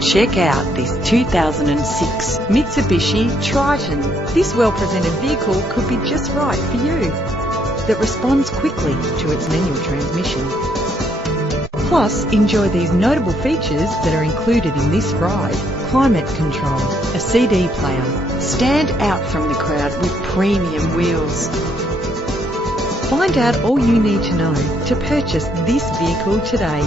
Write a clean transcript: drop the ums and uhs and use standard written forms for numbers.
Check out this 2006 Mitsubishi Triton. This well-presented vehicle could be just right for you. That responds quickly to its manual transmission. Plus, enjoy these notable features that are included in this ride: climate control, a CD player, stand out from the crowd with premium wheels. Find out all you need to know to purchase this vehicle today.